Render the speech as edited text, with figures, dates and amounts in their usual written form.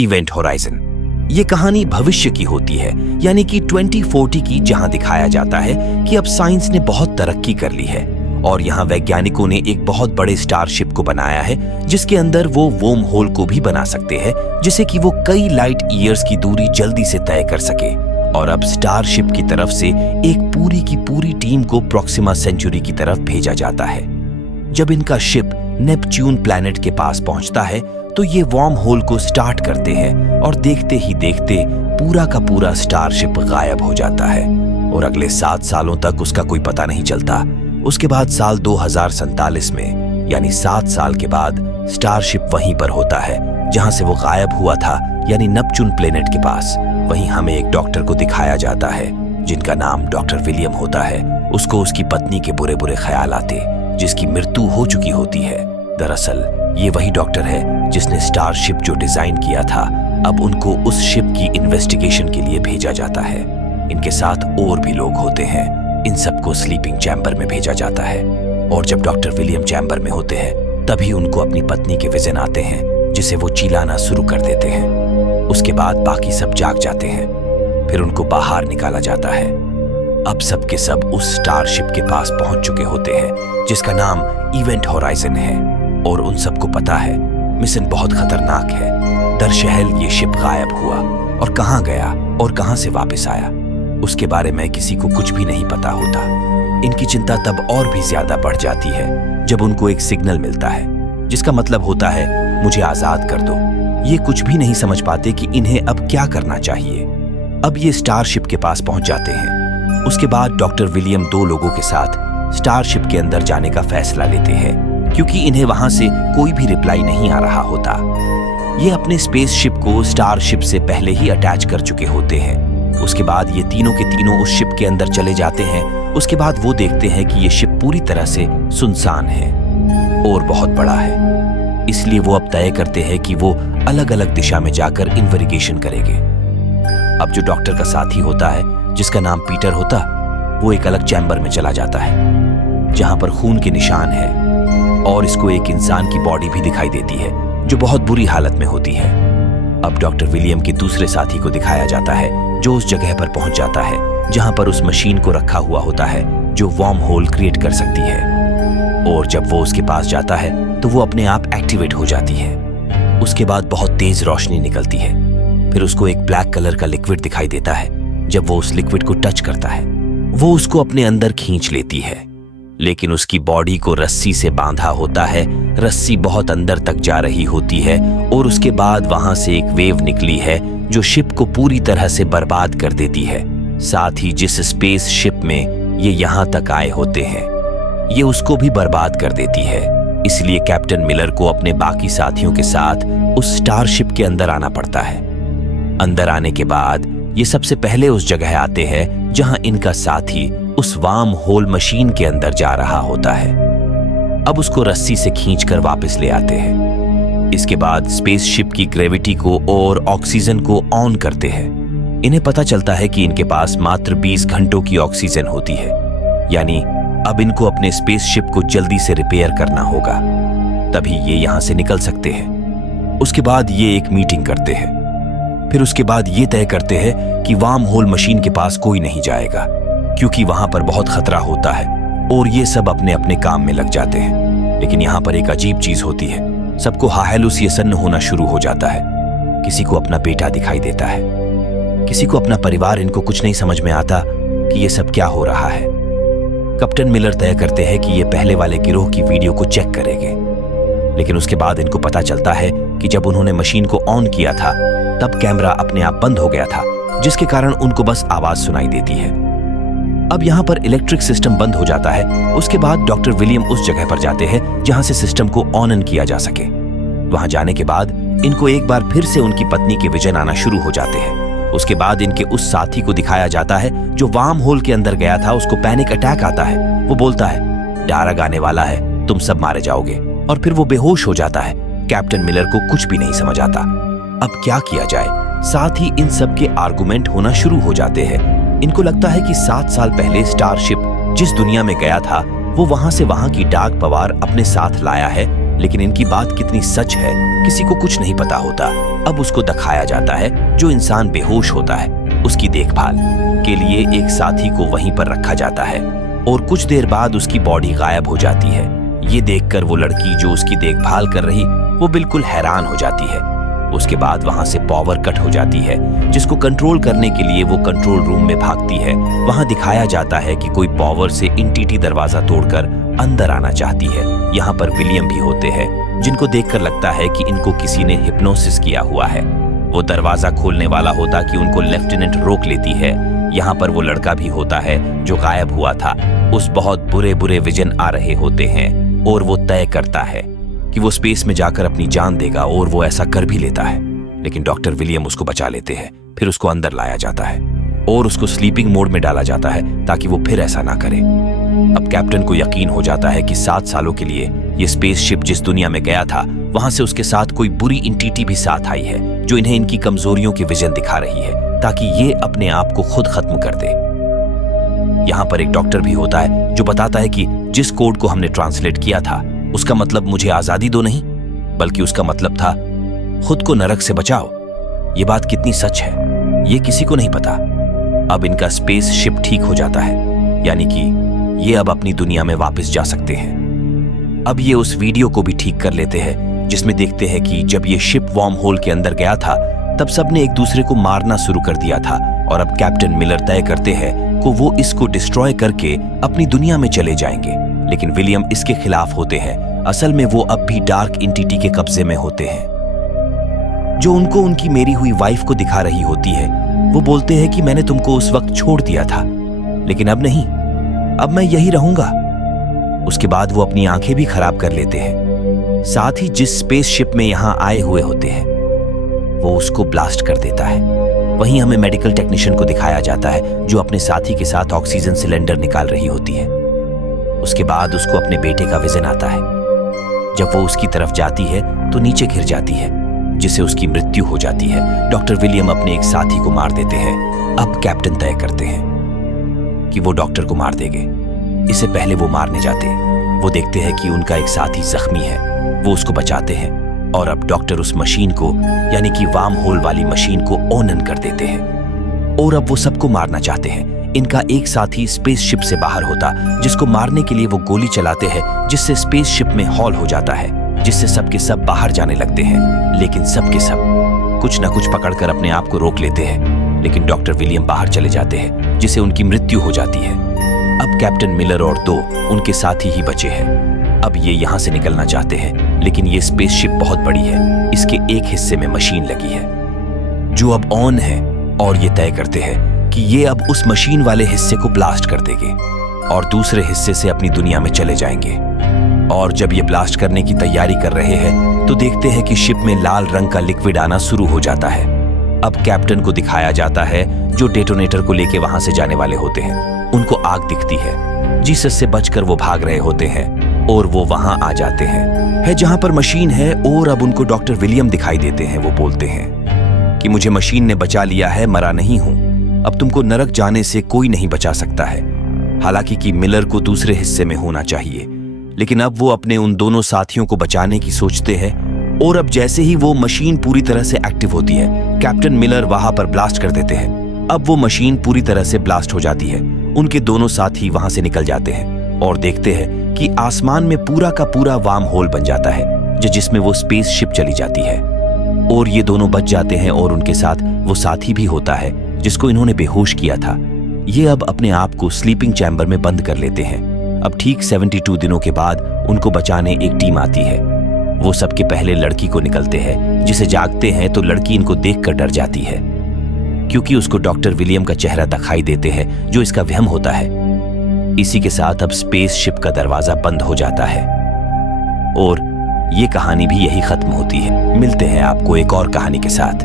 Event horizon. ये कहानी भविष्य की होती है, यानी कि 2040 की, जहां दिखाया जाता है कि अब साइंस ने बहुत तरक्की कर ली है और यहाँ वैज्ञानिकों ने एक बहुत बड़े स्टारशिप को बनाया है जिसके अंदर वो वर्म होल को भी बना सकते हैं, जिससे कि वो कई लाइट ईयर्स की दूरी जल्दी से तय कर सके। और अब स्टारशिप की तरफ से एक पूरी की पूरी टीम को प्रॉक्सिमा सेंचुरी की तरफ भेजा जाता है। जब इनका शिप नेपच्यून प्लैनेट के पास पहुंचता है तो ये वर्म होल को स्टार्ट करते हैं और देखते ही देखते पूरा का पूरा स्टारशिप गायब हो जाता है और अगले 7 सालों तक उसका कोई पता नहीं चलता। उसके बाद साल 2047 में, यानी 7 साल के बाद, स्टारशिप वहीं पर होता है जहां से वो गायब हुआ था, यानी नेपच्यून प्लैनेट के पास। वहीं हमें एक डॉक्टर को दिखाया जाता है जिनका नाम डॉक्टर विलियम होता है। उसको उसकी पत्नी के बुरे बुरे ख्याल आते, जिसकी मृत्यु हो चुकी होती है। दरअसल ये वही डॉक्टर है जिसने स्टारशिप जो डिजाइन किया था। अब उनको उस शिप की इन्वेस्टिगेशन के लिए भेजा जाता है। इनके साथ और भी लोग होते हैं। इन सबको स्लीपिंग चैम्बर में भेजा जाता है और जब डॉक्टर विलियम चैम्बर में होते हैं तभी उनको अपनी पत्नी के विजन आते हैं, जिसे वो चिल्लाना शुरू कर देते हैं। उसके बाद बाकी सब जाग जाते हैं। फिर उनको बाहर निकाला जाता है। अब सब के सब उस स्टारशिप के पास पहुंच चुके होते हैं जिसका नाम इवेंट होराइजन है और उन सबको पता है मिशन बहुत खतरनाक है। दरअसल ये शिप गायब हुआ और कहां गया और कहां से वापस आया, उसके बारे में किसी को कुछ भी नहीं पता होता। इनकी चिंता तब और भी ज्यादा बढ़ जाती है जब उनको एक सिग्नल मिलता है जिसका मतलब होता है मुझे आजाद कर दो। ये कुछ भी नहीं समझ पाते कि इन्हें अब क्या करना चाहिए। अब ये स्टारशिप के पास पहुंच जाते हैं। उसके बाद डॉक्टर विलियम 2 लोगों के साथ स्टारशिप के अंदर जाने का फैसला लेते हैं क्योंकि इन्हें वहां से कोई भी रिप्लाई नहीं आ रहा होता। ये अपने स्पेसशिप को स्टारशिप से पहले ही अटैच कर चुके होते हैं। उसके बाद ये तीनों के तीनों उस शिप के अंदर चले जाते हैं। उसके बाद वो देखते हैं कि ये शिप पूरी तरह से सुनसान है और बहुत बड़ा है। इसलिए वो अब तय करते हैं कि वो अलग अलग दिशा में जाकर इन्वेस्टिगेशन करेंगे। अब जो डॉक्टर का साथी होता है जिसका नाम पीटर होता, वो एक अलग चैम्बर में चला जाता है जहां पर खून के निशान है और इसको एक इंसान की बॉडी भी दिखाई देती है जो बहुत बुरी हालत में होती है। अब डॉक्टर विलियम के दूसरे साथी को दिखाया जाता है जो उस जगह पर पहुंच जाता है जहां पर उस मशीन को रखा हुआ होता है जो वर्म होल क्रिएट कर सकती है। और जब वो उसके पास जाता है तो वो अपने आप एक्टिवेट हो जाती है। उसके बाद बहुत तेज रोशनी निकलती है। फिर उसको एक ब्लैक कलर का लिक्विड दिखाई देता है। जब वो उस लिक्विड को टच करता है वो उसको अपने अंदर खींच लेती है, लेकिन उसकी बॉडी को रस्सी से बांधा होता है। रस्सी बहुत अंदर तक जा रही होती है और उसके बाद वहां से एक वेव निकली है जो शिप को पूरी तरह से बर्बाद कर देती है। साथ ही जिस स्पेस शिप में ये यहां तक आए होते हैं ये उसको भी बर्बाद कर देती है। इसलिए कैप्टन मिलर को अपने बाकी साथियों के साथ उस स्टारशिप के अंदर आना पड़ता है। अंदर आने के बाद ये सबसे पहले उस जगह आते हैं जहां इनका साथी उस वर्म होल मशीन के अंदर जा रहा होता है। अब उसको रस्सी से खींचकर वापस ले आते हैं। इसके बाद स्पेसशिप की ग्रेविटी को और ऑक्सीजन को ऑन करते हैं। इन्हें पता चलता है कि इनके पास मात्र 20 घंटों की ऑक्सीजन होती है, यानी अब इनको अपने स्पेसशिप को जल्दी से रिपेयर करना होगा, तभी ये यहां से निकल सकते हैं। उसके बाद ये एक मीटिंग करते हैं। फिर उसके बाद ये तय करते हैं कि वर्म होल मशीन के पास कोई नहीं जाएगा क्योंकि वहां पर बहुत खतरा होता है और ये सब अपने अपने काम में लग जाते हैं। लेकिन यहाँ पर एक अजीब चीज होती है। सबको हाइलुसिनेशन होना शुरू हो जाता है। किसी को अपना बेटा दिखाई देता है, किसी को अपना परिवार। इनको कुछ नहीं समझ में आता कि ये सब क्या हो रहा है। कैप्टन मिलर तय करते हैं कि ये पहले वाले गिरोह की वीडियो को चेक करेंगे, लेकिन उसके बाद इनको पता चलता है कि जब उन्होंने मशीन को ऑन किया था तब कैमरा अपने आप बंद हो गया था, जिसके कारण उनको बस आवाज सुनाई देती है। अब यहाँ पर इलेक्ट्रिक सिस्टम बंद हो जाता है। उसके बाद डॉक्टर विलियम उस जगह पर जाते हैं जहां से सिस्टम को ऑन किया जा सके। वहां जाने के बाद इनको एक बार फिर से उनकी पत्नी के विजन आना शुरू हो जाते हैं। उसके बाद इनके उस साथी को दिखाया जाता है जो वर्म होल के अंदर गया था। उसको पैनिक अटैक आता है। वो बोलता है डायरेक्ट आने वाला है, तुम सब मारे जाओगे, और फिर वो बेहोश हो जाता है। कैप्टन मिलर को कुछ भी नहीं समझ आता अब क्या किया जाए। साथ ही इन सब के आर्गुमेंट होना शुरू हो जाते हैं। इनको लगता है कि 7 साल पहले स्टारशिप जिस दुनिया में गया था वो वहां से वहां की डाक पवार अपने साथ लाया है, लेकिन इनकी बात कितनी सच है किसी को कुछ नहीं पता होता। अब उसको दिखाया जाता है जो इंसान बेहोश होता है उसकी देखभाल के लिए एक साथी को वहीं पर रखा जाता है और कुछ देर बाद उसकी बॉडी गायब हो जाती है। ये देखकर वो लड़की जो उसकी देखभाल कर रही वो बिल्कुल हैरान हो जाती है। उसके बाद वहां से पावर कट हो जाती है जिसको कंट्रोल करने के लिए वो कंट्रोल रूम में भागती है। वहां दिखाया जाता है कि कोई पावर से इंटिटी दरवाजा तोड़कर अंदर आना चाहती है। यहाँ पर विलियम भी होते हैं जिनको देखकर लगता है कि इनको किसी ने हिप्नोसिस किया हुआ है। वो दरवाजा खोलने वाला होता कि उनको लेफ्टिनेंट रोक लेती है। यहाँ पर वो लड़का भी होता है जो गायब हुआ था। उस बहुत बुरे बुरे विजन आ रहे होते हैं और वो तय करता है कि वो स्पेस में जाकर अपनी जान देगा और वो ऐसा कर भी लेता है। लेकिन डॉक्टर विलियम उसको बचा लेते हैं। फिर उसको अंदर लाया जाता है और उसको स्लीपिंग मोड में डाला जाता है ताकि वो फिर ऐसा ना करे। अब कैप्टन को यकीन हो जाता है कि 7 सालों के लिए ये स्पेसशिप जिस दुनिया में गया था वहां से उसके साथ कोई बुरी इंटिटी भी साथ आई है जो इन्हें इनकी कमजोरियों की विजन दिखा रही है ताकि ये अपने आप को खुद खत्म कर दे। यहाँ पर एक डॉक्टर भी होता है जो बताता है कि जिस कोड को हमने ट्रांसलेट किया था उसका मतलब मुझे आजादी दो नहीं, बल्कि उसका मतलब था खुद को नरक से बचाओ। ये बात कितनी सच है ये किसी को नहीं पता। अब इनका स्पेस शिप ठीक हो जाता है, यानी कि ये अब अपनी दुनिया में वापस जा सकते हैं। अब ये उस वीडियो को भी ठीक कर लेते हैं जिसमें देखते हैं कि जब ये शिप वॉर्म होल के अंदर गया था तब सबने एक दूसरे को मारना शुरू कर दिया था और अब कैप्टन मिलर तय करते हैं कि वो इसको डिस्ट्रॉय करके अपनी दुनिया में चले जाएंगे। लेकिन विलियम इसके खिलाफ होते हैं। असल में वो अब भी डार्क इंटिटी के कब्जे में होते हैं जो उनको उनकी मेरी हुई वाइफ को दिखा रही होती है। वो बोलते हैं कि मैंने तुमको उस वक्त छोड़ दिया था लेकिन अब नहीं, अब मैं यही रहूंगा। उसके बाद वो अपनी आंखें भी खराब कर लेते हैं। साथ ही जिस स्पेसशिप में यहां आए हुए होते हैं वो उसको ब्लास्ट कर देता है। वहीं हमें मेडिकल टेक्नीशियन को दिखाया जाता है जो अपने साथी के साथ ऑक्सीजन सिलेंडर निकाल रही होती है। उसके बाद उसको अपने बेटे का विजन आता है। जब वो उसकी तरफ जाती है तो नीचे गिर जाती है जिससे उसकी मृत्यु हो जाती है। डॉक्टर विलियम अपने एक साथी को मार देते हैं। अब कैप्टन तय करते हैं कि वो डॉक्टर को मार देंगे। इससे पहले वो मारने जाते हैं। वो देखते हैं कि उनका एक साथी जख्मी है। वो उसको बचाते हैं और अब डॉक्टर उस मशीन को यानी कि वार्म होल वाली मशीन को ऑन कर देते हैं और अब वो सबको मारना चाहते हैं। इनका एक साथी स्पेसशिप से बाहर होता जिसको मारने के लिए वो गोली चलाते हैं जिससे स्पेसशिप में हॉल हो जाता है जिससे सबके सब बाहर जाने लगते हैं। लेकिन सबके सब कुछ ना कुछ पकड़कर अपने आप को रोक लेते हैं। लेकिन डॉक्टर विलियम बाहर चले जाते हैं जिससे उनकी मृत्यु हो जाती है। अब कैप्टन मिलर और 2 उनके साथी ही बचे हैं। अब ये यहाँ से निकलना चाहते हैं लेकिन ये स्पेसशिप बहुत बड़ी है। इसके एक हिस्से में मशीन लगी है जो अब ऑन है और ये तय करते हैं कि ये अब उस मशीन वाले हिस्से को ब्लास्ट कर देंगे और दूसरे हिस्से से अपनी दुनिया में चले जाएंगे। और जब ये ब्लास्ट करने की तैयारी कर रहे हैं तो देखते हैं कि शिप में लाल रंग का लिक्विड आना शुरू हो जाता है। अब कैप्टन को दिखाया जाता है जो डेटोनेटर को लेके वहां से जाने वाले होते हैं। उनको आग दिखती है जिससे बचकर वो भाग रहे होते हैं और वो वहां आ जाते हैं जहां पर मशीन है और अब उनको डॉक्टर विलियम दिखाई देते हैं। वो बोलते हैं कि मुझे मशीन ने बचा लिया है, मरा नहीं हूं। अब तुमको नरक जाने से कोई नहीं बचा सकता है। हालांकि कि मिलर को दूसरे हिस्से में होना चाहिए, लेकिन अब वो अपने उन दोनों साथियों को बचाने की सोचते हैं और अब जैसे ही वो मशीन पूरी तरह से एक्टिव होती है कैप्टन मिलर वहां पर ब्लास्ट कर देते हैं। अब वो मशीन पूरी तरह से ब्लास्ट हो जाती है। उनके दोनों साथी वहां से निकल जाते हैं और देखते हैं कि आसमान में पूरा का पूरा वार्म होल बन जाता है जिसमें वो स्पेसशिप चली जाती है और ये दोनों बच जाते हैं और उनके साथ वो साथी भी होता है जिसको इन्होंने बेहोश किया था। ये अब अपने आप को स्लीपिंग चैम्बर में बंद कर लेते हैं। अब ठीक 72 दिनों के बाद उनको बचाने एक टीम आती है। वो सबके पहले लड़की को निकलते हैं जिसे जागते हैं तो लड़की इनको देखकर डर जाती है क्योंकि उसको डॉक्टर विलियम का चेहरा दिखाई देते हैं जो इसका वहम होता है। इसी के साथ अब स्पेसशिप का दरवाजा बंद हो जाता है और ये कहानी भी यही खत्म होती है। मिलते हैं आपको एक और कहानी के साथ।